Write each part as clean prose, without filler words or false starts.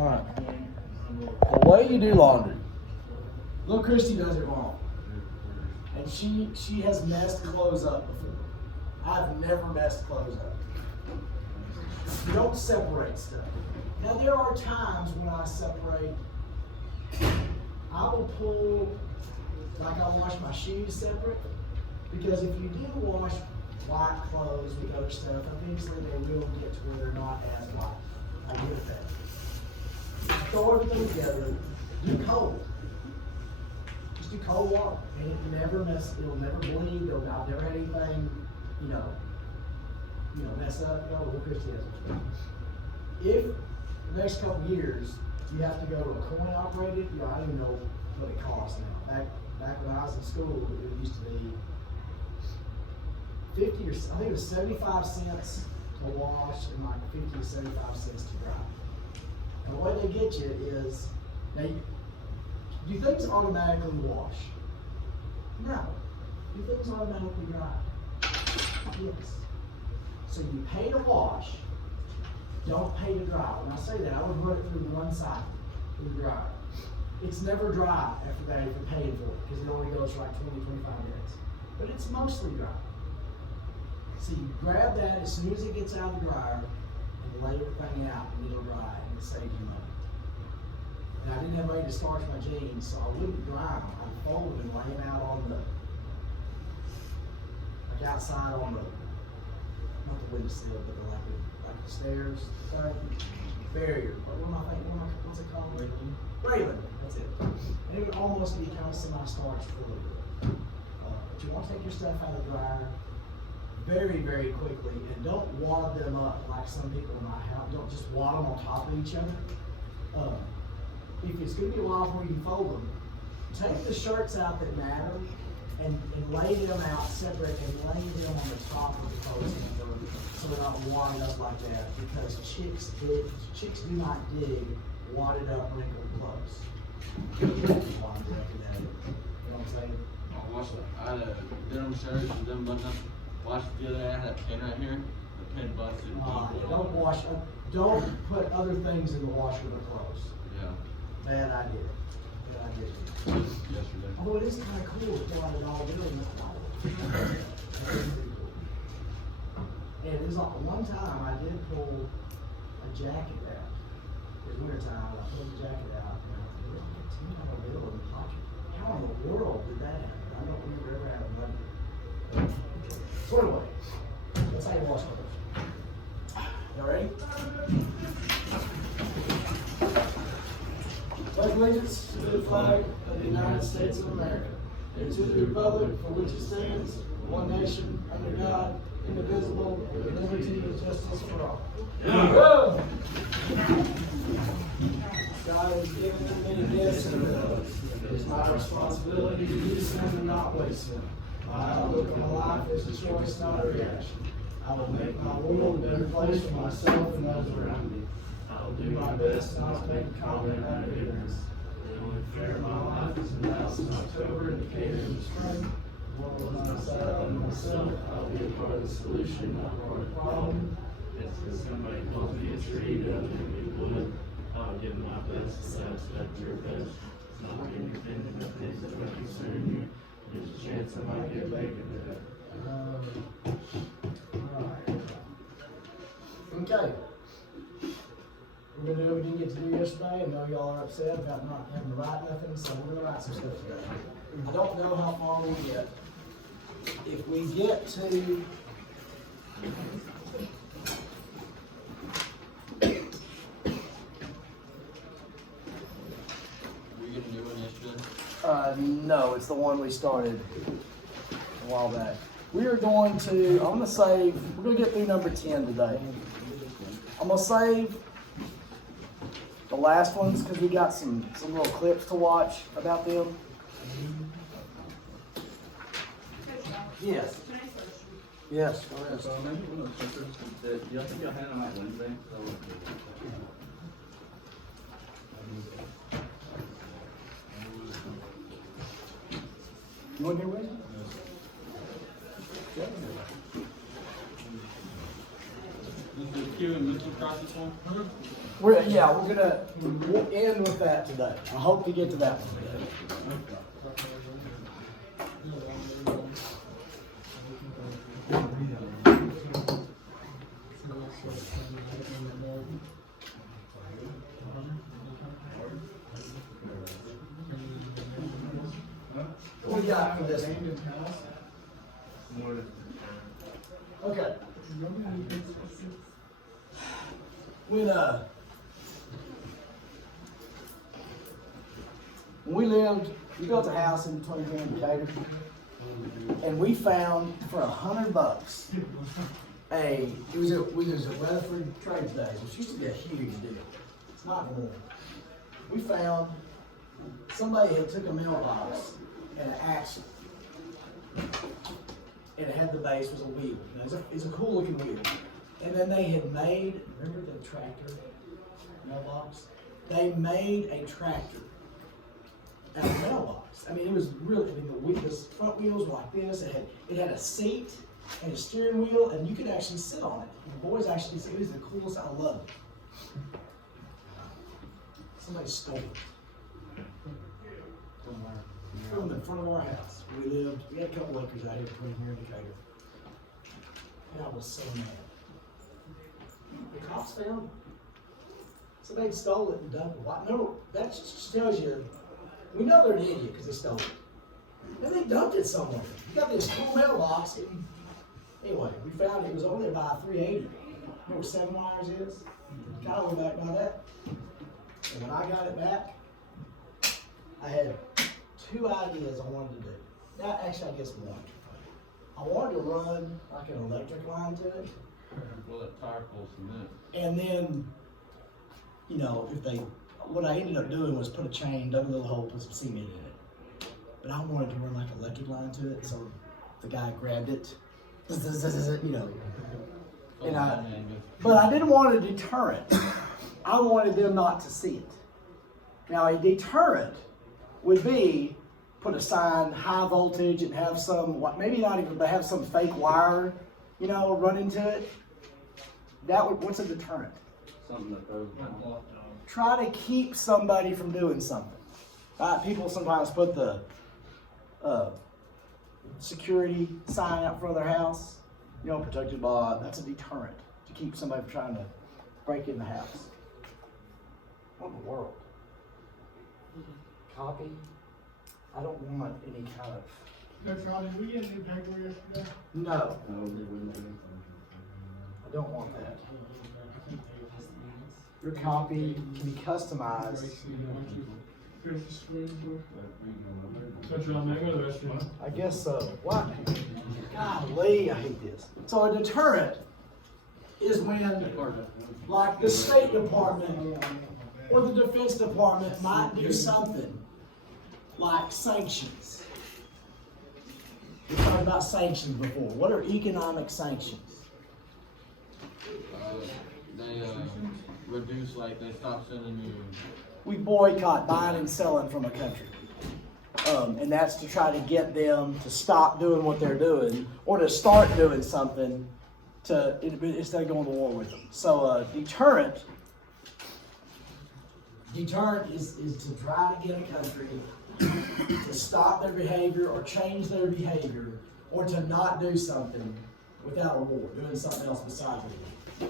Alright. The way you do laundry. Little Christy does it wrong. And she has messed clothes up before. I've never messed clothes up. You don't separate stuff. Now there are times when I separate. I will pull, like I'll wash my shoes separate. Because if you do wash white clothes with other stuff, eventually they will get to where they're not as white. I get that. Throw everything together, do cold. Just do cold water. And it'll never bleed, I've never had anything, mess up. No, we'll Christy has it. If the next couple years you have to go to a coin operated, I don't even know what it costs now. Back when I was in school, it used to be 50 or I think it was 75 cents to wash and like 50 to 75 cents to dry. And the way they get you is, now, do things automatically wash? No. Do things automatically dry? Yes. So you pay to wash, don't pay to dry. When I say that, I would run it through one side, through the dryer. It's never dry after that if you're paying for it, because it only goes for like 20, 25 minutes. But it's mostly dry. So you grab that as soon as it gets out of the dryer and lay everything out and it'll dry and it saves you money. And I didn't have money to starch my jeans, so I wouldn't dry them. I'd fold them and lay them out on like outside on not the windowsill, but like the stairs, barrier. What am I thinking? What's it called? Railing. That's it. And it would almost be kind of semi-starched for a little bit. But you want to take your stuff out of the dryer very, very quickly, and don't wad them up like some people in my house. Don't just wad them on top of each other. If it's going to be a while before you can fold them, take the shirts out that matter and lay them out separate and lay them on the top of the clothes hamper so they're not wadded up like that, because chicks do not dig wadded up wrinkled clothes. You know what I'm saying? I washed it. I had a denim shirt and them button up. Washed it the other day. I had a pin right here. The pin busted. Don't put other things in the washer with clothes. Yeah. Bad idea. Yesterday. Although it is kind of cool to pull out a dollar bill in the closet. And it was like one time I did pull a jacket out. It was winter time. I pulled the jacket out and I threw a $10 bill in the pocket. How in the world did that happen? I don't remember ever having money. So anyway, that's how you wash clothes. Y'all ready? Pledge allegiance to the flag of the United States of America and to the republic for which it stands, one nation, under God, indivisible, with liberty and justice for all. Yeah. God has given us many gifts and it is my responsibility to use them and not waste them. My outlook on my life is a choice, not a reaction. I will make my world a better place for myself and those around me. I will do my best not to make a comment out of ignorance. The only fair in my life is announced in October, indicated in the spring. What will not set out in myself, I'll be a part of the solution, not part of the problem. It's because somebody calls me a tree, doesn't make me wood. I'll give my best to satisfy your best. It's not anything that things that will concern you. There's a chance I might get back into that. Okay. We're going to do what we didn't get to do yesterday. I know y'all are upset about not having to write nothing, so we're going to write some stuff together. I don't know how far we'll get. If we get to no, it's the one we started a while back. We are going to, I'm going to save, we're going to get through number 10 today. I'm going to save the last ones because we got some little clips to watch about them. Yes. Yes. Do y'all think y'all had on that Wednesday? You want to hear Wednesday? Yes. barbecue and Mr. across this one? We'll end with that today. I hope to get to that one today. What do you got for this one? Okay. When we built a house in between here and Decatur, and we found for $100 it was at Weatherford Trades Days, which used to be a huge deal. It's not anymore. We found somebody had took a mailbox and an axle, and it had the base was a wheel. It's a cool looking wheel. And then they had made, remember the tractor mailbox? They made a tractor out of a mailbox. I mean, it was really, the front wheels were like this. It had a seat and a steering wheel, and you could actually sit on it. And the boys actually said it was the coolest. I loved it. Somebody stole it. From the front of our house. We had a couple acres out here between here and Decatur. And I was so mad. The cops found it. Somebody stole it and dumped it. No, that just tells you, we know they're an idiot because they stole it. Then they dumped it somewhere. You got this cool mailbox. Anyway, we found it was over there by 380. You know where 7 Wires is? Kind of way back by that. And when I got it back, I had 2 ideas I wanted to do. Now, actually, I guess one. I wanted to run like an electric line to it. Well, that tire pulls cement. And then, what I ended up doing was put a chain, dug a little hole, put some cement in it. But I wanted to run like an electric line to it, so the guy grabbed it, but I didn't want a deterrent. I wanted them not to see it. Now, a deterrent would be put a sign, high voltage, and have some, maybe not even, but have some fake wire, run into it. What's a deterrent? Something that goes down. Try to keep somebody from doing something. People sometimes put the security sign out front of their house, protected by, that's a deterrent to keep somebody from trying to break in the house. What in the world? Copy? I don't want any kind of... No, Charlie, did we get new paper yesterday? No. I don't want that. Your copy can be customized. So, John, may I go to the restroom? I guess so. What? Golly, I hate this. So a deterrent is when, like, the State Department or the Defense Department might do something like sanctions. We talked about sanctions before. What are economic sanctions? They reduce, they stop sending you. We boycott buying and selling from a country. And that's to try to get them to stop doing what they're doing or to start doing something instead of going to war with them. So deterrent is to try to get a country to stop their behavior or change their behavior or to not do something without a war, doing something else besides war.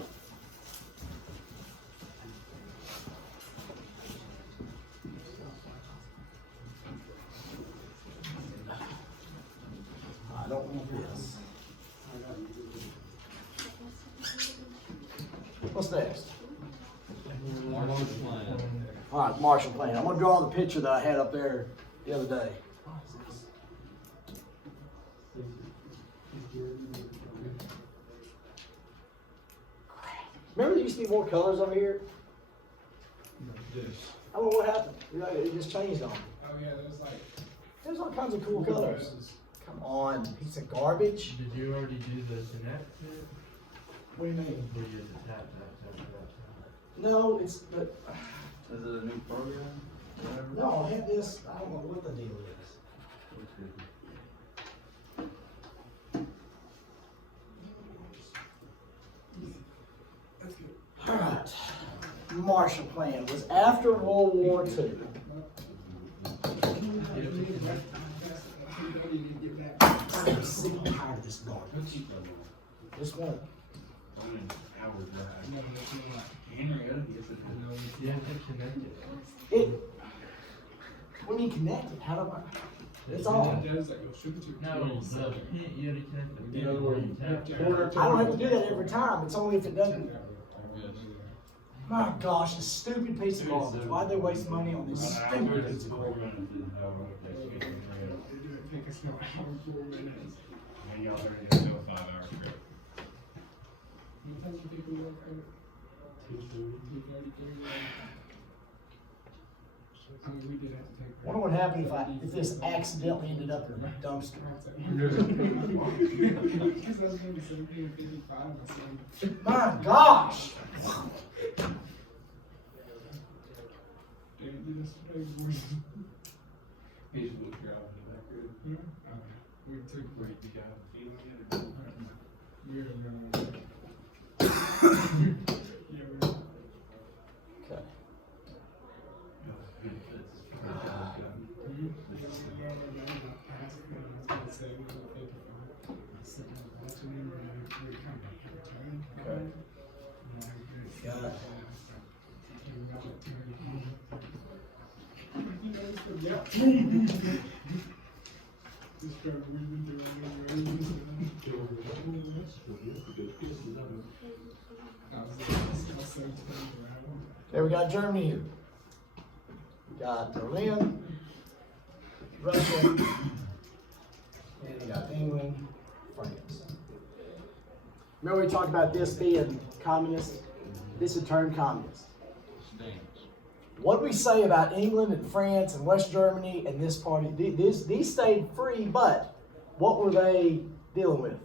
I don't want this. What's next? Marshall Plan. All right, Marshall Plan. I'm going to draw the picture that I had up there the other day. Remember there used to be more colors over here? I don't know what happened. It just changed on me. Oh, yeah, There's all kinds of cool colors. Come on, piece of garbage. Did you already do the connect? What do you mean? Or you had to tap. No, it's, but, Is it a new program? no, I had this, I don't know what the deal is. That's good. Marshall Plan was after World War II. I'm sick and tired of this garbage. This one. You have to connect it. When you connect it, how do I? It's on. No, you can't. You gotta connect the pin where you tap. I don't have to do that every time. It's only if it doesn't. My gosh, this stupid piece of garbage. Why'd they waste money on this stupid piece of garbage? Wonder what happened if this accidentally ended up in a dumpster. My gosh! Okay. Got it. Okay, we got Germany here. We got Berlin, Russia, and we got England, France. Remember we talked about this being communist? This would turn communist. What do we say about England and France and West Germany and this party? These stayed free, but what were they dealing with?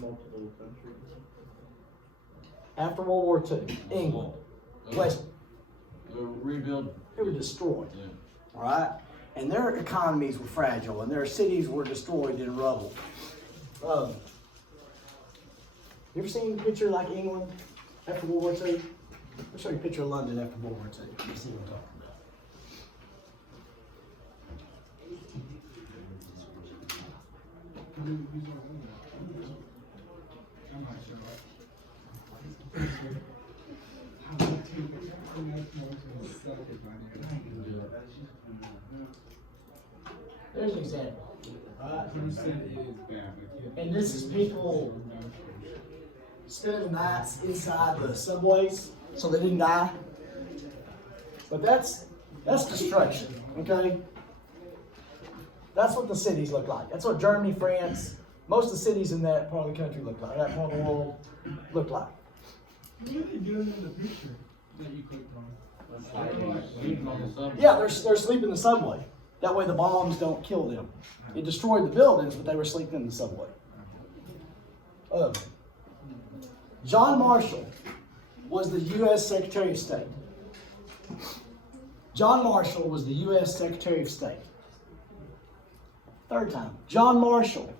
Multiple countries. After World War II, England, West, Rebuild. they were destroyed. Yeah. All right? And their economies were fragile, and their cities were destroyed in rubble. You ever seen a picture like England after World War II? I'll show you a picture of London after World War II. You see what I'm talking about. There's an example. And this is people spending the nights inside the subways so they didn't die. But that's destruction, okay? That's what the cities look like. That's what Germany, France, most of the cities in that part of the country look like, that part of the world look like. What are they doing in the picture that you clicked on? Yeah, they're sleeping in the subway. That way the bombs don't kill them. It destroyed the buildings, but they were sleeping in the subway. John Marshall was the U.S. Secretary of State. John Marshall was the U.S. Secretary of State. Third time. John Marshall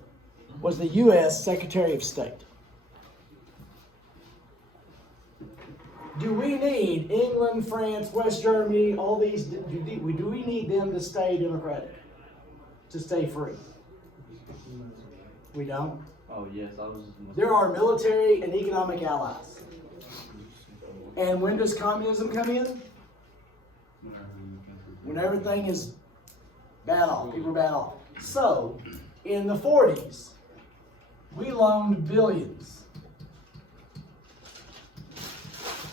was the U.S. Secretary of State. Do we need England, France, West Germany, all these, do we need them to stay democratic? To stay free? We don't? Oh, yes, I was. There are military and economic allies. And when does communism come in? When everything is bad off, people are bad off. So, in the 40s, we loaned billions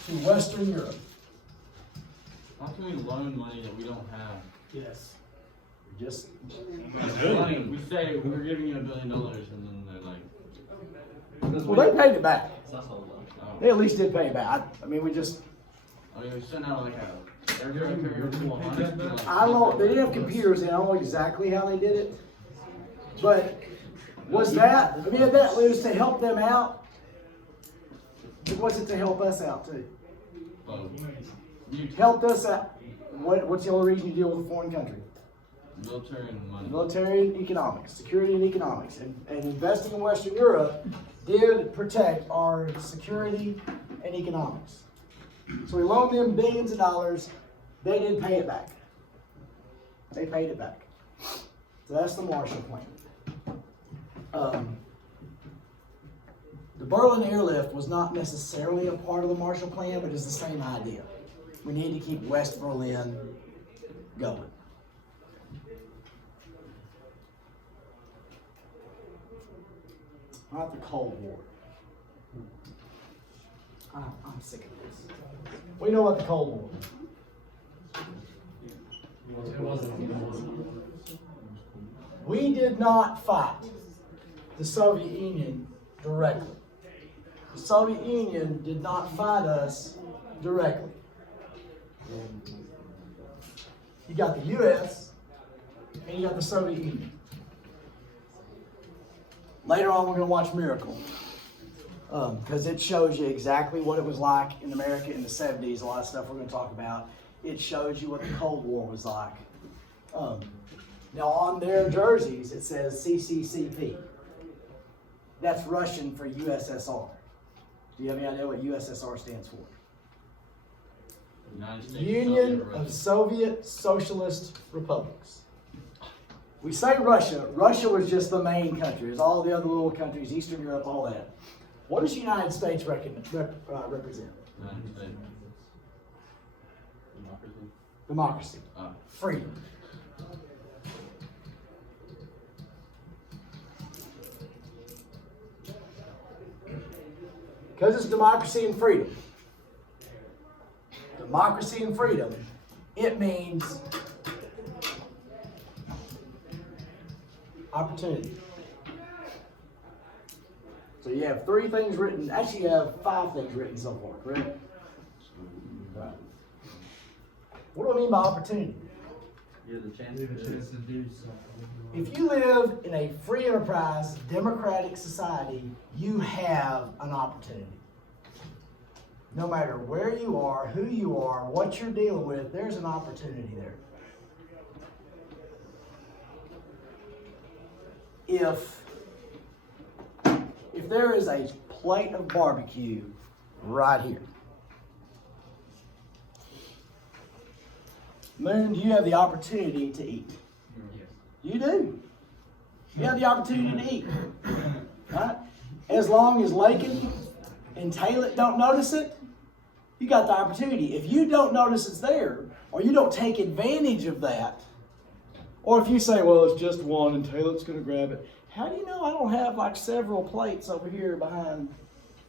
to Western Europe. How can we loan money that we don't have? Yes. Just We say we're giving you $1 billion, and then they're like, well, they paid it back. oh. They at least did pay it back. I mean, we just. I mean, we sent out like they're giving like, I don't know. They didn't have computers, and I don't know exactly how they did it. But was that? I mean, that was to help them out. Or was it to help us out too? Helped us out. What's the only reason you deal with a foreign country? Military and money. Military and economics, security and economics, and investing in Western Europe did protect our security and economics. So we loaned them billions of dollars. They didn't pay it back. They paid it back. So that's the Marshall Plan. The Berlin airlift was not necessarily a part of the Marshall Plan, but it's the same idea. We need to keep West Berlin going. All right, the Cold War. I'm sick of this. We know what the Cold War was. We did not fight the Soviet Union directly. The Soviet Union did not fight us directly. You got the U.S. and you got the Soviet Union. Later on, we're going to watch Miracle because it shows you exactly what it was like in America in the 70s. A lot of stuff we're going to talk about. It shows you what the Cold War was like. Now, on their jerseys, it says CCCP. That's Russian for USSR. Do you have any idea what USSR stands for? United States Union of Soviet Socialist Republics. We say Russia. Russia was just the main country. It's all the other little countries, Eastern Europe, all that. What does the United States represent? United States. Democracy. Freedom. Because it's democracy and freedom. Democracy and freedom, it means opportunity. So you have 3 things written, actually you have 5 things written so far, correct? Right. What do I mean by opportunity? You have the chance Give a chance to do something. If you live in a free enterprise, democratic society, you have an opportunity. No matter where you are, who you are, what you're dealing with, there's an opportunity there. If there is a plate of barbecue right here, Moon, you have the opportunity to eat. Yes. You do. You have the opportunity to eat. Right? As long as Lakin and Taylor don't notice it, you got the opportunity. If you don't notice it's there, or you don't take advantage of that, or if you say, well, it's just one and Taylor's going to grab it, how do you know I don't have like several plates over here behind?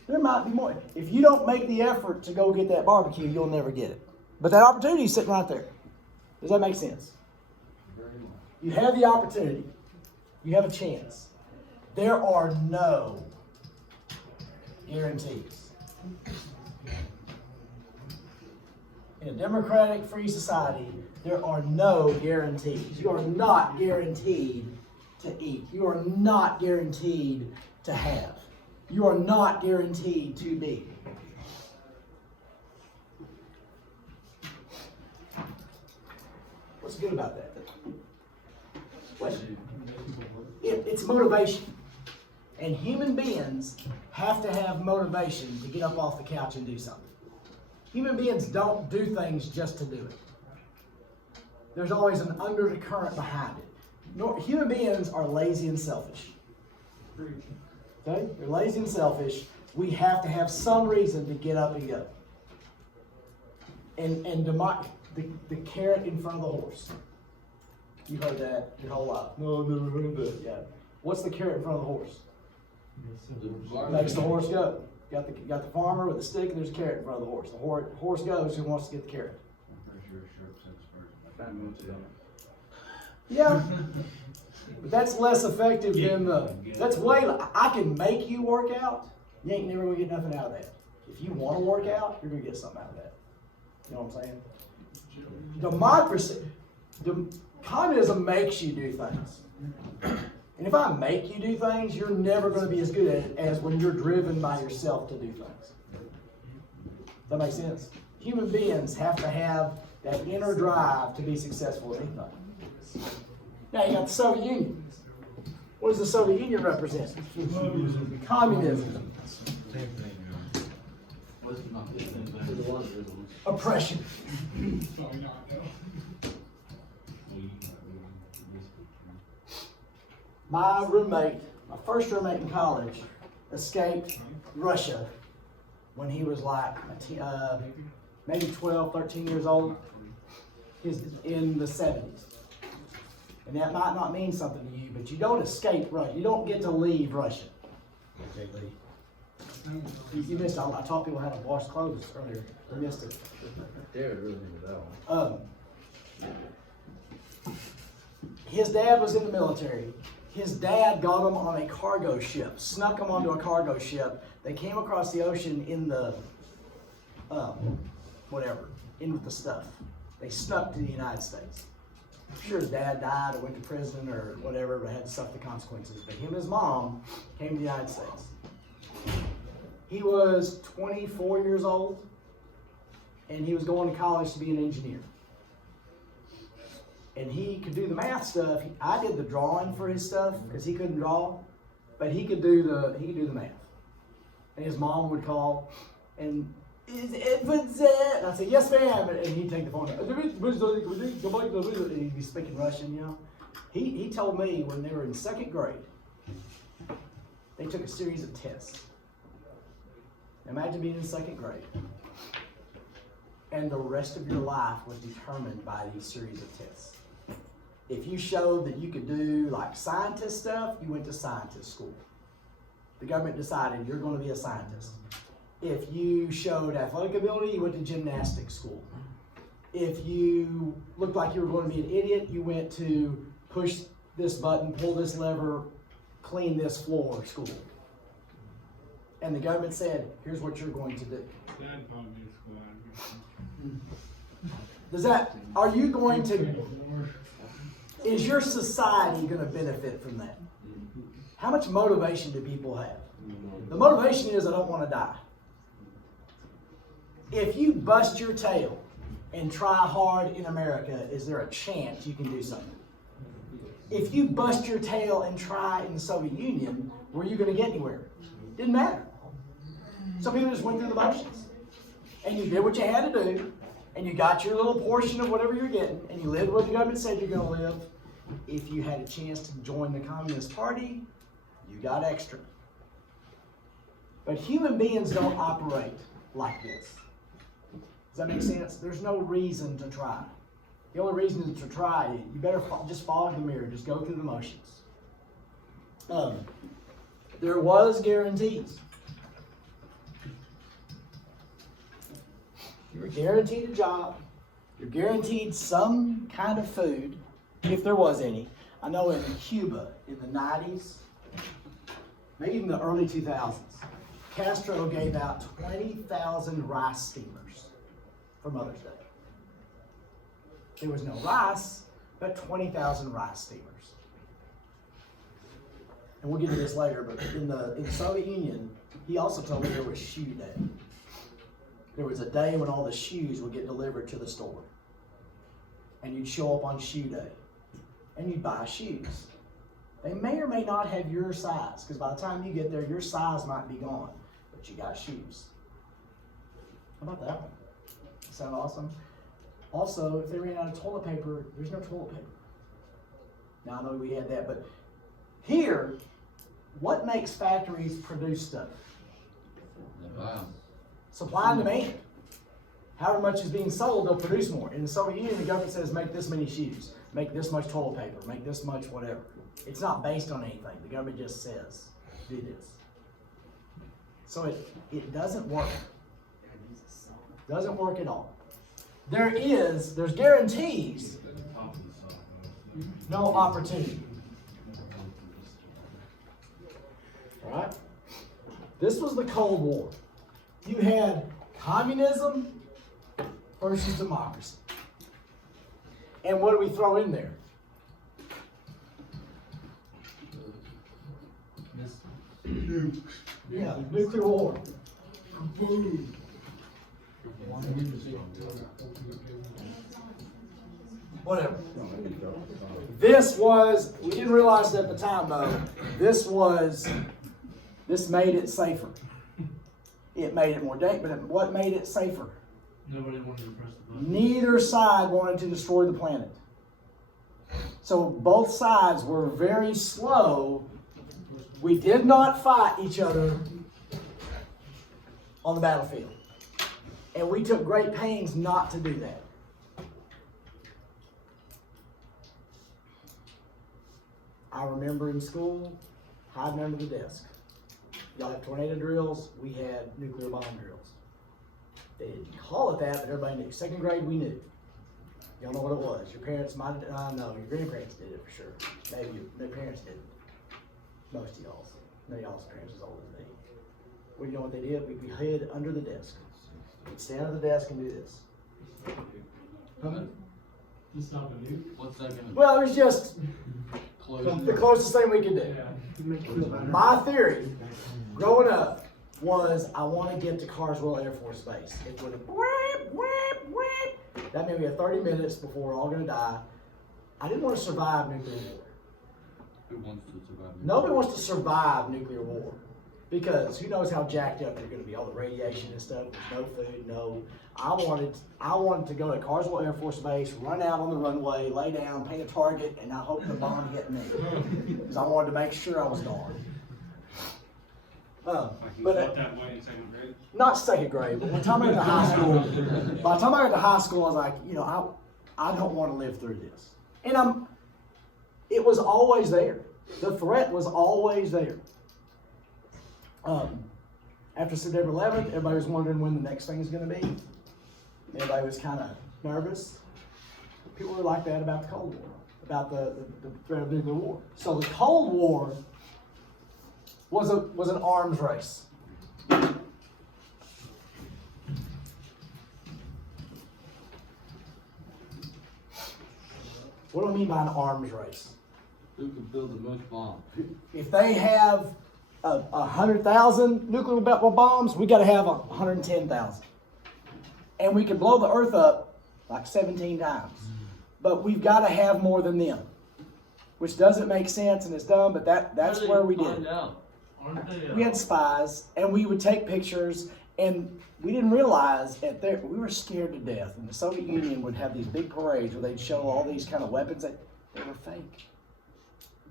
There might be more. If you don't make the effort to go get that barbecue, you'll never get it. But that opportunity is sitting right there. Does that make sense? You have the opportunity. You have a chance. There are no guarantees. In a democratic, free society, there are no guarantees. You are not guaranteed to eat. You are not guaranteed to have. You are not guaranteed to be. What's good about that? What? It's motivation. And human beings have to have motivation to get up off the couch and do something. Human beings don't do things just to do it. There's always an undercurrent behind it. Human beings are lazy and selfish. Okay? They're lazy and selfish. We have to have some reason to get up and go. And the carrot in front of the horse. You heard that your whole life. No, I've never heard that. Yeah. What's the carrot in front of the horse? Makes the horse go. Got the farmer with the stick, and there's a carrot in front of the horse. The horse goes who wants to get the carrot. Yeah. But that's less effective than that's way, I can make you work out. You ain't never gonna get nothing out of that. If you want to work out, you're gonna get something out of that. You know what I'm saying? Democracy, communism makes you do things. And if I make you do things, you're never going to be as good at it as when you're driven by yourself to do things. Does that make sense? Human beings have to have that inner drive to be successful at anything. Now you got the Soviet Union. What does the Soviet Union represent? Communism. This is not the same thing. Oppression. Sorry, not though. My roommate, my first roommate in college, escaped Russia when he was like maybe 12, 13 years old. He's in the 70s. And that might not mean something to you, but you don't escape Russia. You don't get to leave Russia. You missed it. I taught people how to wash clothes earlier. You missed it. His dad was in the military. His dad got him on a cargo ship, snuck him onto a cargo ship. They came across the ocean in the, in with the stuff. They snuck to the United States. I'm sure his dad died or went to prison or whatever, but had to suffer the consequences. But him and his mom came to the United States. He was 24 years old, and he was going to college to be an engineer. And he could do the math stuff. I did the drawing for his stuff because he couldn't draw, but he could do the math. And his mom would call, and and I said, yes, ma'am. And he'd take the phone. And he'd be speaking Russian, you know. He told me when they were in second grade, they took a series of tests. Imagine being in second grade, and the rest of your life was determined by these series of tests. If you showed that you could do like scientist stuff, you went to scientist school. The government decided you're going to be a scientist. If you showed athletic ability, you went to gymnastics school. If you looked like you were going to be an idiot, you went to push this button, pull this lever, clean this floor school. And the government said, here's what you're going to do. Are you going to, is your society going to benefit from that? How much motivation do people have? The motivation is, I don't want to die. If you bust your tail and try hard in America, is there a chance you can do something? If you bust your tail and try in the Soviet Union, were you going to get anywhere? Didn't matter. Some people just went through the motions. And you did what you had to do, and you got your little portion of whatever you're getting, and you lived what the government said you're going to live. If you had a chance to join the Communist Party, you got extra. But human beings don't operate like this. Does that make sense? There's no reason to try. The only reason to try, you better just follow the mirror. Just go through the motions. There was guarantees. You're guaranteed a job. You're guaranteed some kind of food, if there was any. I know in Cuba in the 90s, maybe even the early 2000s, Castro gave out 20,000 rice steamers for Mother's Day. There was no rice, but 20,000 rice steamers. And we'll get to this later, but in the Soviet Union, he also told me there was shoe day. There was a day when all the shoes would get delivered to the store. And you'd show up on shoe day. And you'd buy shoes. They may or may not have your size, because by the time you get there, your size might be gone. But you got shoes. How about that one? Sound awesome? Also, if they ran out of toilet paper, there's no toilet paper. Now, I know we had that, but here, what makes factories produce stuff? Wow. Supply and demand. However much is being sold, they'll produce more. In the Soviet Union, the government says make this many shoes, make this much toilet paper, make this much whatever. It's not based on anything. The government just says, do this. So it doesn't work. Doesn't work at all. There's guarantees, no opportunity. All right? This was the Cold War. You had communism versus democracy. And what do we throw in there? Yeah, nuclear war. Whatever. We didn't realize it at the time though, this made it safer. It made it more dangerous, but what made it safer? Nobody wanted to press the button. Neither side wanted to destroy the planet. So both sides were very slow. We did not fight each other on the battlefield. And we took great pains not to do that. I remember in school, hiding under the desk. Y'all have tornado drills, we had nuclear bomb drills. They didn't call it that, but everybody knew. Second grade, we knew. Y'all know what it was. Your parents might have, no, your grandparents did it for sure. Maybe your parents didn't. Most of y'all's. None of y'all's parents was older than me. Well, you know what they did? We'd be hid under the desk. We'd stand under the desk and do this. Just stop a nuke. What's that gonna Well, it was just close? the closest thing we could do. Yeah. My theory, growing up, was I want to get to Carswell Air Force Base. It would have whip, whip, whip. That meant we had 30 minutes before we're all going to die. I didn't want to survive nuclear war. Who wants to survive? Nobody wants to survive nuclear war because who knows how jacked up they're going to be. All the radiation and stuff. There's no food, no. I wanted to go to Carswell Air Force Base, run out on the runway, lay down, paint a target, and I hope the bomb hit me because I wanted to make sure I was gone. Like you But felt that way in second grade? not second grade, but by the time I got to high school, I was like, you know, I don't want to live through this. And it was always there. The threat was always there. After September 11th, everybody was wondering when the next thing is going to be. Everybody was kind of nervous. People were like that about the Cold War, about the threat of nuclear war. So the Cold War was an arms race. What do I mean by an arms race? Who can build the most bombs? If they have 100,000 nuclear bombs, we got to have 110,000. And we could blow the earth up like 17 times. But we've got to have more than them. Which doesn't make sense and it's dumb, but that's where we did it. Aren't they? We had spies, and we would take pictures, and we didn't realize we were scared to death. And the Soviet Union would have these big parades where they'd show all these kind of weapons that they were fake.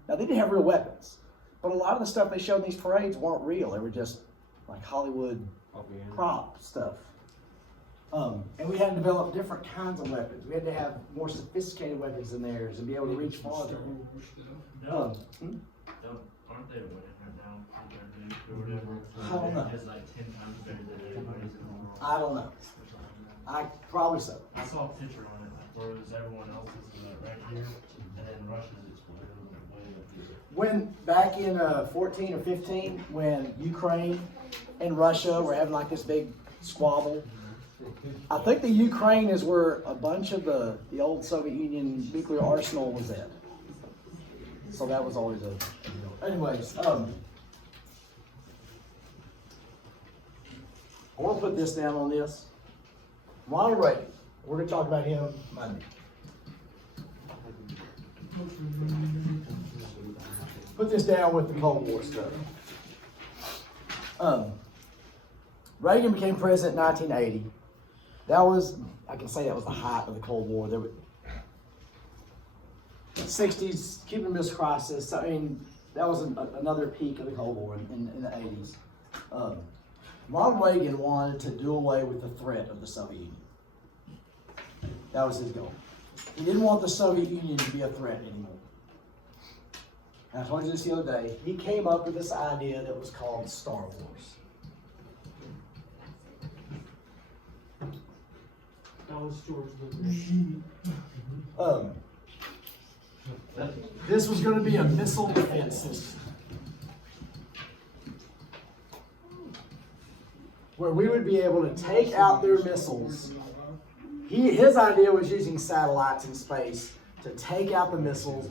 Now they didn't have real weapons, but a lot of the stuff they showed in these parades weren't real. They were just like Hollywood prop stuff. And we had to develop different kinds of weapons. We had to have more sophisticated weapons than theirs and be able to reach farther. No. Aren't they winning right now? Or whatever. I don't know. It's like 10 times better than anybody's in the world. I don't know. I probably so. I saw a picture on it, like, where it was everyone else's right here, and then Russia's exploded way up here. When back in 14 or 15, when Ukraine and Russia were having like this big squabble, I think the Ukraine is where a bunch of the old Soviet Union nuclear arsenal was at. So that was always a anyways, I want to put this down on this. Ronald Reagan. We're going to talk about him Monday. Put this down with the Cold War stuff. Reagan became president in 1980. I can say that was the height of the Cold War. There were 60s, Cuban Missile Crisis. I mean, that was another peak of the Cold War in the 80s. Ronald Reagan wanted to do away with the threat of the Soviet Union. That was his goal. He didn't want the Soviet Union to be a threat anymore. And I told you this the other day. He came up with this idea that was called Star Wars. That was George Lucas. This was going to be a missile defense system. Where we would be able to take out their missiles. His idea was using satellites in space to take out the missiles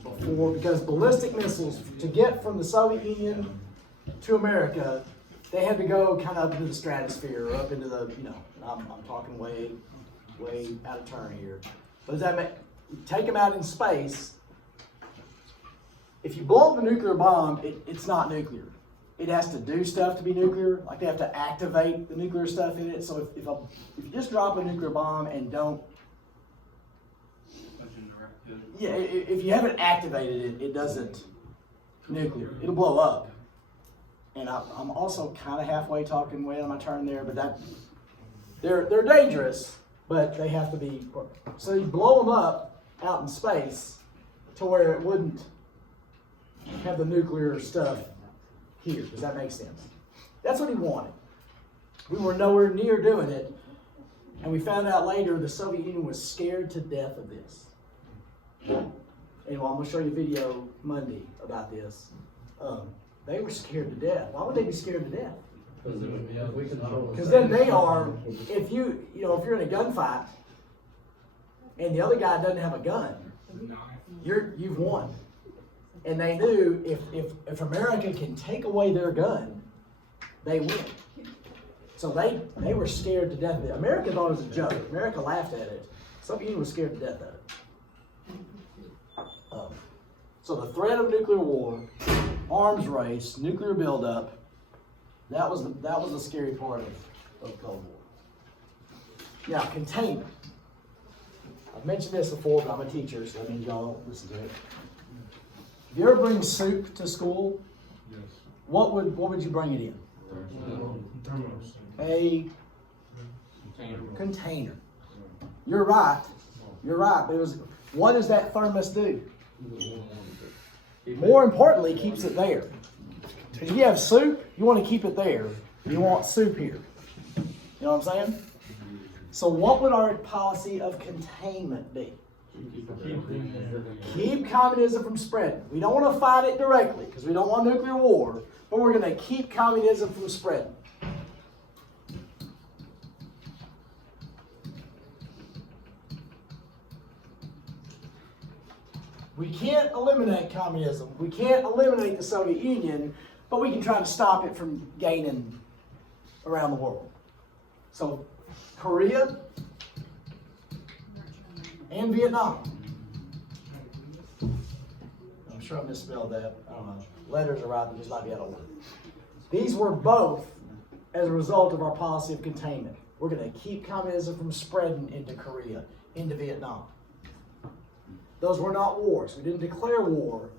because ballistic missiles, to get from the Soviet Union to America, they had to go kind of up into the stratosphere or up into the, I'm talking way out of turn here. But does that make, take them out in space, if you blow up a nuclear bomb, it's not nuclear. it has to do stuff to be nuclear. Like they have to activate the nuclear stuff in it. So if you just drop a nuclear bomb and don't, yeah, if you haven't activated it, it doesn't nuclear. It'll blow up. And I'm also kind of halfway talking way on my turn there, but they're dangerous, but they have to be. So you blow them up out in space to where it wouldn't have the nuclear stuff here. Does that make sense? That's what he wanted. We were nowhere near doing it, and we found out later the Soviet Union was scared to death of this. Anyway, I'm going to show you a video Monday about this. They were scared to death. Why would they be scared to death? Because then they are, if you're in a gunfight and the other guy doesn't have a gun, you've won. And they knew if America can take away their gun, they win. So they were scared to death of it. America thought it was a joke. America laughed at it. Soviet Union was scared to death of it. So the threat of nuclear war, arms race, nuclear buildup, that was the scary part of Cold War. Now, containment. I've mentioned this before, but I'm a teacher, so that means y'all don't listen to it. If you ever bring soup to school, yes. What would you bring it in? A container. You're right. But what does that thermos do? More importantly, keeps it there. If you have soup, you want to keep it there. You want soup here. You know what I'm saying? So what would our policy of containment be? Keep communism from spreading. We don't want to fight it directly because we don't want nuclear war, but we're going to keep communism from spreading. We can't eliminate communism. We can't eliminate the Soviet Union, but we can try to stop it from gaining around the world. So, Korea and Vietnam. I'm sure I misspelled that. I don't know. Letters are right, but just might be out of order. These were both as a result of our policy of containment. We're going to keep communism from spreading into Korea, into Vietnam. Those were not wars. We didn't declare war.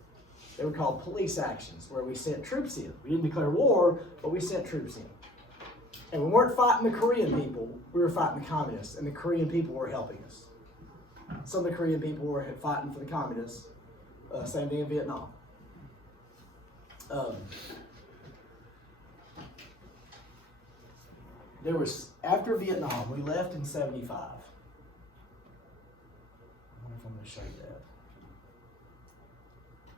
They were called police actions, where we sent troops in. We didn't declare war, but we sent troops in. And we weren't fighting the Korean people. We were fighting the communists, and the Korean people were helping us. Some of the Korean people were fighting for the communists. Same thing in Vietnam. After Vietnam, we left in 75. I wonder if I'm going to show you that.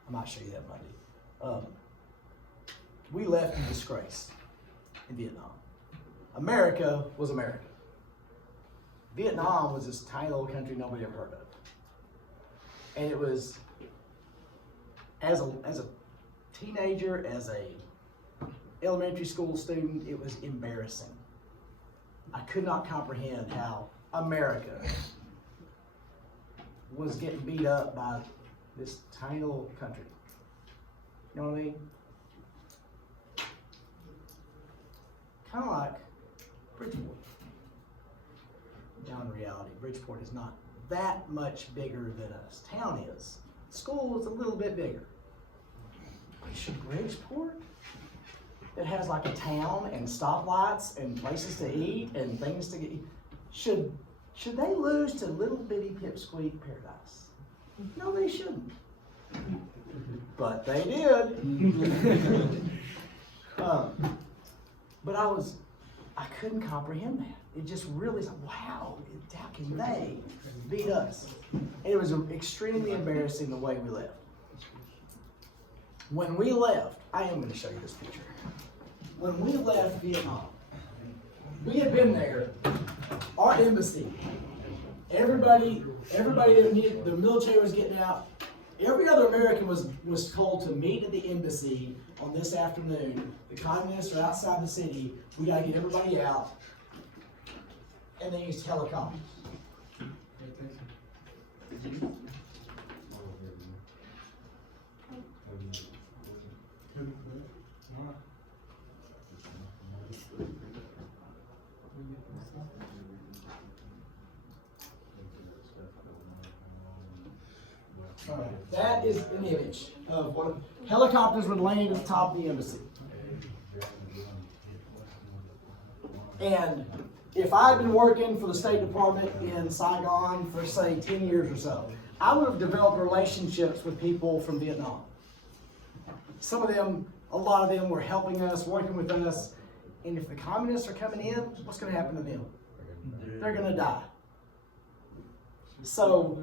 I might show you that Monday. We left in disgrace in Vietnam. America was America. Vietnam was this tiny little country nobody ever heard of. And it was, as a teenager, as a elementary school student, it was embarrassing. I could not comprehend how America was getting beat up by this tiny little country. You know what I mean? Kind of like Bridgeport. Now in reality, Bridgeport is not that much bigger than a town is. School is a little bit bigger. But should Bridgeport, that has like a town and stoplights and places to eat and things to get, should they lose to little bitty pipsqueak Paradise? No, they shouldn't. But they did. But I couldn't comprehend that. It just really is like, wow, how can they beat us? And it was extremely embarrassing the way we left. When we left, I am going to show you this picture. When we left Vietnam, we had been there, our embassy, everybody that needed, the military was getting out. Every other American was told to meet at the embassy on this afternoon. The communists are outside the city. We got to get everybody out. And they used helicopters. Alright, that is an image of what helicopters would land at the top of the embassy. And if I'd been working for the State Department in Saigon for, say, 10 years or so, I would have developed relationships with people from Vietnam. Some of them, a lot of them were helping us, working with us. And if the communists are coming in, what's going to happen to them? They're going to die. So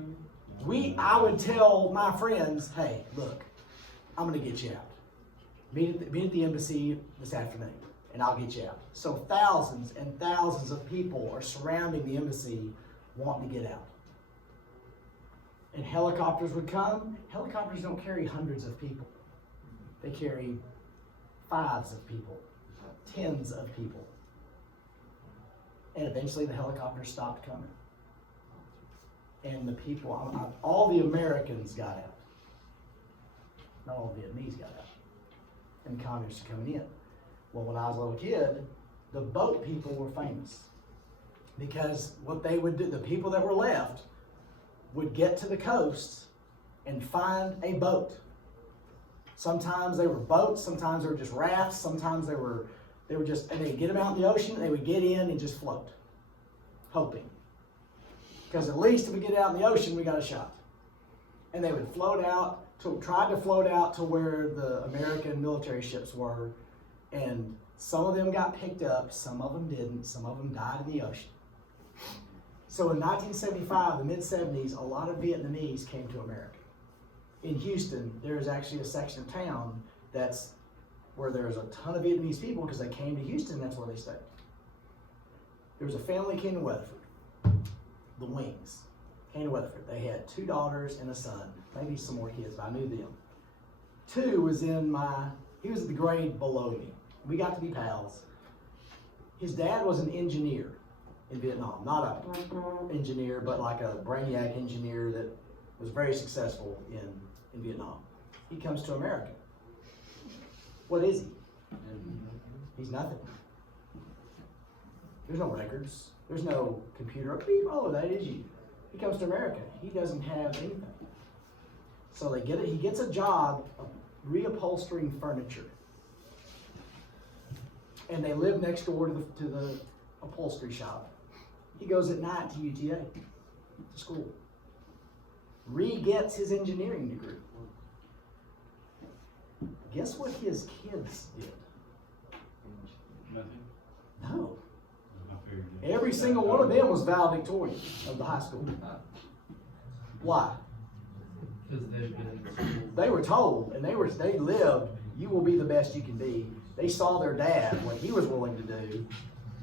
I would tell my friends, hey, look, I'm going to get you out. Meet at the embassy this afternoon, and I'll get you out. So thousands and thousands of people are surrounding the embassy wanting to get out. And helicopters would come. Helicopters don't carry hundreds of people. They carry fives of people, tens of people. And eventually the helicopters stopped coming. And the people, all the Americans got out. Not all the Vietnamese got out. And the communists are coming in. Well, when I was a little kid, the boat people were famous. Because what they would do, the people that were left would get to the coast and find a boat. Sometimes they were boats, sometimes they were just rafts, sometimes they were just, and they'd get them out in the ocean, and they would get in and just float, hoping. Because at least if we get out in the ocean, we got a shot. And they would try to float out to where the American military ships were, and some of them got picked up, some of them didn't, some of them died in the ocean. So in 1975, the mid-70s, a lot of Vietnamese came to America. In Houston, there is actually a section of town that's where there's a ton of Vietnamese people because they came to Houston, that's where they stayed. There was a family came to Weatherford, the Wings, came to Weatherford. They had 2 daughters and a son, maybe some more kids, but I knew them. 2 was he was the grade below me. We got to be pals. His dad was an engineer in Vietnam, not an engineer, but like a brainiac engineer that was very successful in Vietnam. He comes to America. What is he? He's nothing. There's no records. There's no computer. Oh, that is you. He comes to America. He doesn't have anything. So he gets a job of reupholstering furniture. And they live next door to the upholstery shop. He goes at night to UTA, to school. Gets his engineering degree. Guess what his kids did? Nothing. No. Every single one of them was valedictorian of the high school. Why? Because they've been in school. They were told, and they lived, you will be the best you can be. They saw their dad, what he was willing to do,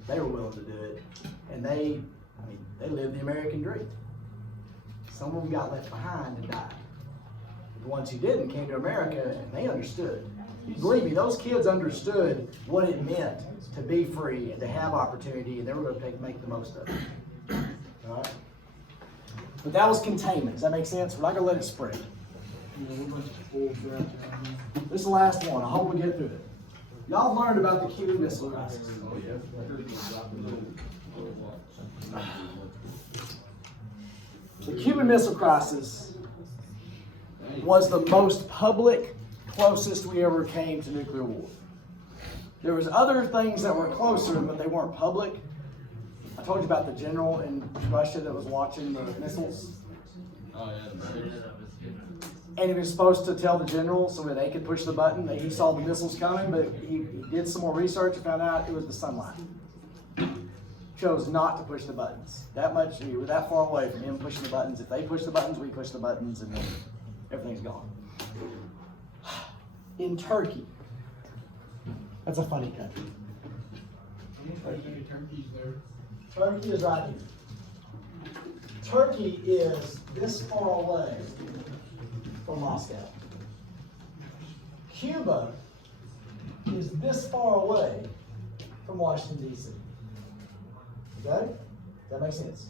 they were willing to do it. And they lived the American dream. Some of them got left behind and died. The ones who didn't came to America and they understood. Believe me, those kids understood what it meant to be free and to have opportunity, and they were going to make the most of it. All right? But that was containment. Does that make sense? We're not going to let it spread. This is the last one. I hope we get through it. Y'all learned about the Cuban Missile Crisis. The Cuban Missile Crisis was the most public, closest we ever came to nuclear war. There was other things that were closer, but they weren't public. I told you about the general in Russia that was watching the missiles. Oh, yeah. And he was supposed to tell the general so that they could push the button. He saw the missiles coming, but he did some more research and found out it was the sunlight. Chose not to push the buttons. That much, we were that far away from him pushing the buttons. If they push the buttons, we push the buttons, and then everything's gone. In Turkey, that's a funny country. Turkey's there. Turkey is right here. Turkey is this far away from Moscow. Cuba is this far away from Washington, D.C. Okay? Does that make sense?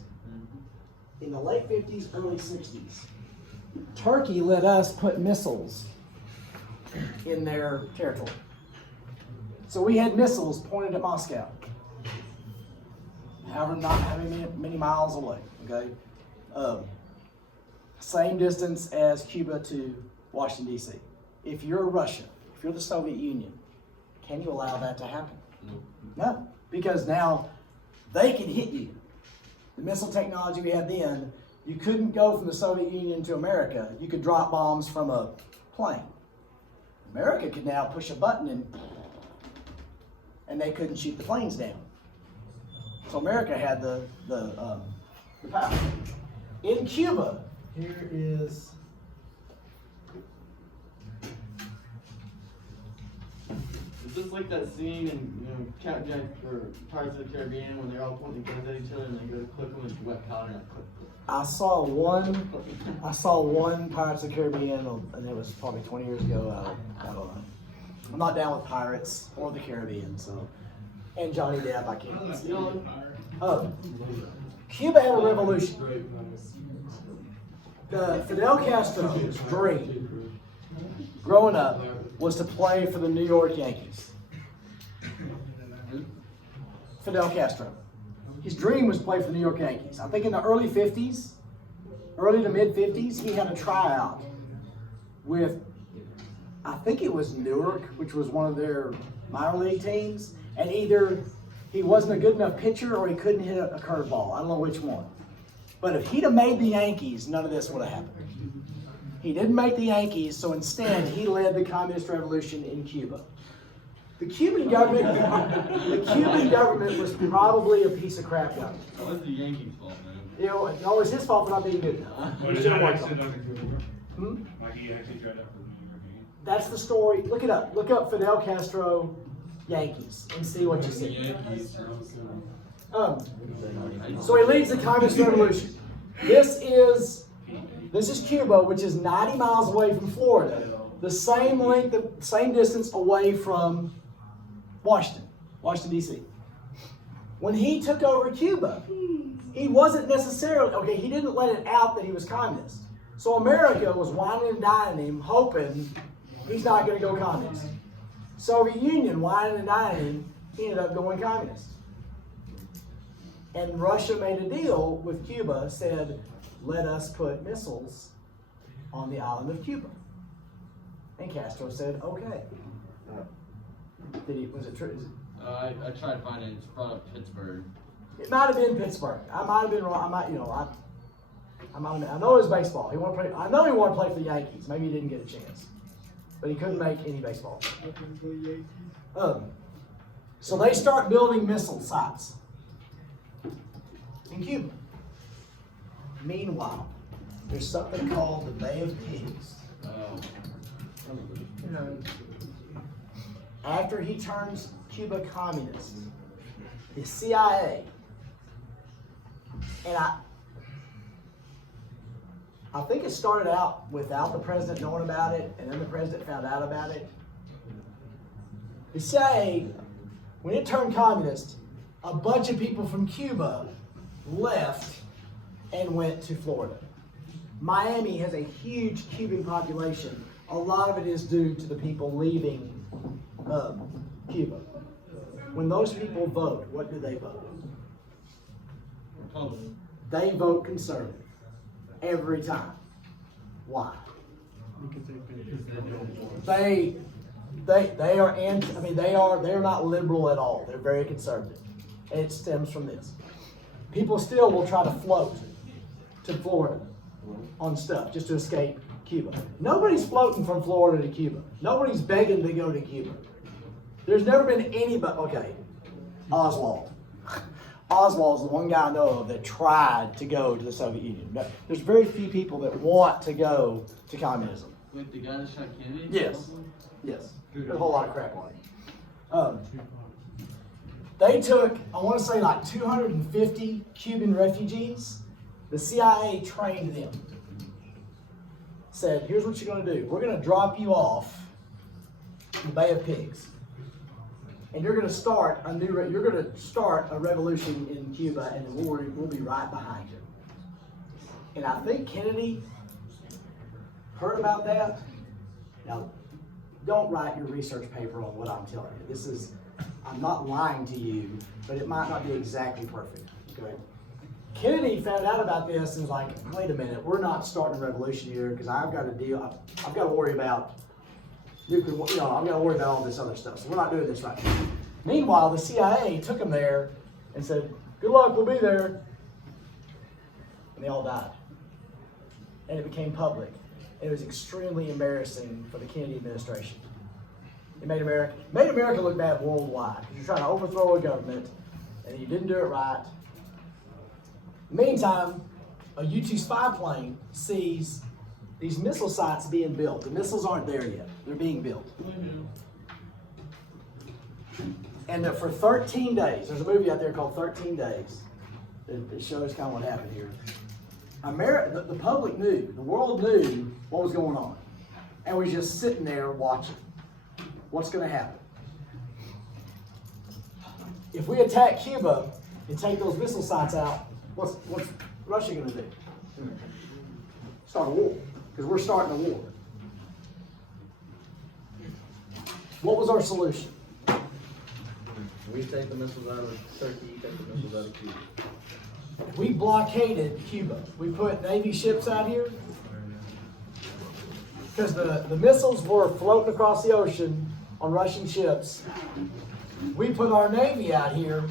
In the late 50s, early 60s, Turkey let us put missiles in their territory. So we had missiles pointed at Moscow. However, not having many miles away. Okay? same distance as Cuba to Washington, D.C. If you're Russia, if you're the Soviet Union, can you allow that to happen? No, because now they can hit you. The missile technology we had then, you couldn't go from the Soviet Union to America. You could drop bombs from a plane. America could now push a button and they couldn't shoot the planes down. So America had the power. In Cuba, here is Is this like that scene in Captain Jack or Pirates of the Caribbean when they're all pointing guns at each other and they go to click them with wet powder and click? I saw one Pirates of the Caribbean, and it was probably 20 years ago. I don't know. I'm not down with Pirates or the Caribbean, so. And Johnny Depp, I can't stand. Cuba had a revolution. Fidel Castro's dream, growing up, was to play for the New York Yankees. Fidel Castro. His dream was to play for the New York Yankees. I think in the early to mid 50s, he had a tryout with, I think it was Newark, which was one of their minor league teams, and either he wasn't a good enough pitcher or he couldn't hit a curveball. I don't know which one. But if he'd have made the Yankees, none of this would have happened. He didn't make the Yankees, so instead he led the communist revolution in Cuba. The Cuban government was probably a piece of crap government. That was the Yankees' fault, man. You know, it was his fault for not being good enough. What He did should've that worked on accent it. on the Cuba? Hmm? Like he actually tried out for the New York Yankees. That's the story. Look it up. Look up Fidel Castro Yankees and see what you see. So he leads the communist revolution. This is Cuba, which is 90 miles away from Florida, the same distance away from Washington, D.C. When he took over Cuba, he wasn't necessarily, he didn't let it out that he was communist. So America was whining and dining him, hoping he's not going to go communist. Soviet Union whining and dining him, he ended up going communist. And Russia made a deal with Cuba, said, let us put missiles on the island of Cuba. And Castro said, okay. Was it true? I tried to find it. It's brought up Pittsburgh. It might have been Pittsburgh. I might have been wrong. I know it was baseball. I know he wanted to play for the Yankees. Maybe he didn't get a chance. But he couldn't make any baseball. So they start building missile sites in Cuba. Meanwhile, there's something called the Bay of Pigs. After he turns Cuba communist, the CIA, and I think it started out without the president knowing about it, and then the president found out about it. The CIA, when it turned communist, a bunch of people from Cuba left and went to Florida. Miami has a huge Cuban population. A lot of it is due to the people leaving Cuba. When those people vote, what do they vote? Republican. They vote conservative every time. Why? They are they are not liberal at all. They're very conservative. And it stems from this. People still will try to float to Florida on stuff just to escape Cuba. Nobody's floating from Florida to Cuba. Nobody's begging to go to Cuba. There's never been anybody, Oswald. Oswald's the one guy I know of that tried to go to the Soviet Union. But there's very few people that want to go to communism. Wait, the guy that shot Kennedy? Yes. There's a whole lot of crap on it. They took, I want to say like 250 Cuban refugees. The CIA trained them. Said, here's what you're going to do. We're going to drop you off the Bay of Pigs. And you're going to start a revolution in Cuba, and we'll be right behind you. And I think Kennedy heard about that. Now, don't write your research paper on what I'm telling you. I'm not lying to you, but it might not be exactly perfect. Okay? Kennedy found out about this and was like, wait a minute, we're not starting a revolution here because I've got to deal, I've got to worry about nuclear, I've got to worry about all this other stuff. So we're not doing this right now. Meanwhile, the CIA took him there and said, good luck, we'll be there. And they all died. And it became public. It was extremely embarrassing for the Kennedy administration. It made America look bad worldwide because you're trying to overthrow a government and you didn't do it right. Meantime, a U-2 spy plane sees these missile sites being built. The missiles aren't there yet. They're being built. And that for 13 days, there's a movie out there called 13 Days. It shows kind of what happened here. The public knew, the world knew what was going on. And was just sitting there watching. What's going to happen? If we attack Cuba and take those missile sites out, what's Russia going to do? Start a war. Because we're starting a war. What was our solution? We take the missiles out of Turkey, you take the missiles out of Cuba. We blockaded Cuba. We put Navy ships out here. Because the missiles were floating across the ocean on Russian ships. We put our Navy out here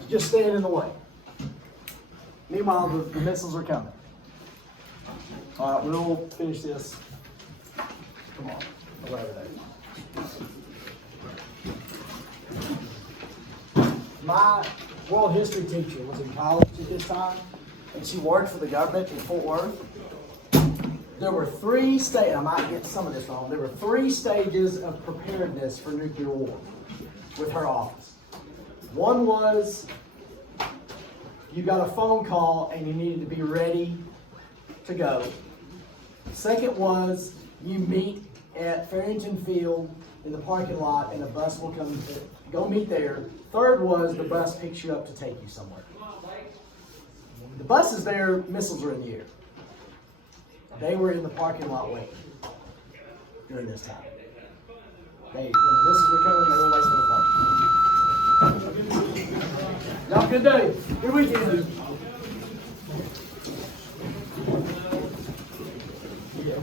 to just stand in the way. Meanwhile, the missiles are coming. All right, we'll finish this. Come on, away with that. My world history teacher was in college at this time, and she worked for the government in Fort Worth. There were 3 stages, I might get some of this wrong, there were 3 stages of preparedness for nuclear war with her office. One was you got a phone call and you needed to be ready to go. Second was you meet at Farrington Field in the parking lot and a bus will come, go meet there. Third was the bus picks you up to take you somewhere. The bus is there, missiles are in the air. They were in the parking lot waiting during this time. When the missiles were coming, they were waiting in the parking lot. Y'all have a good day. Good weekend. Yeah.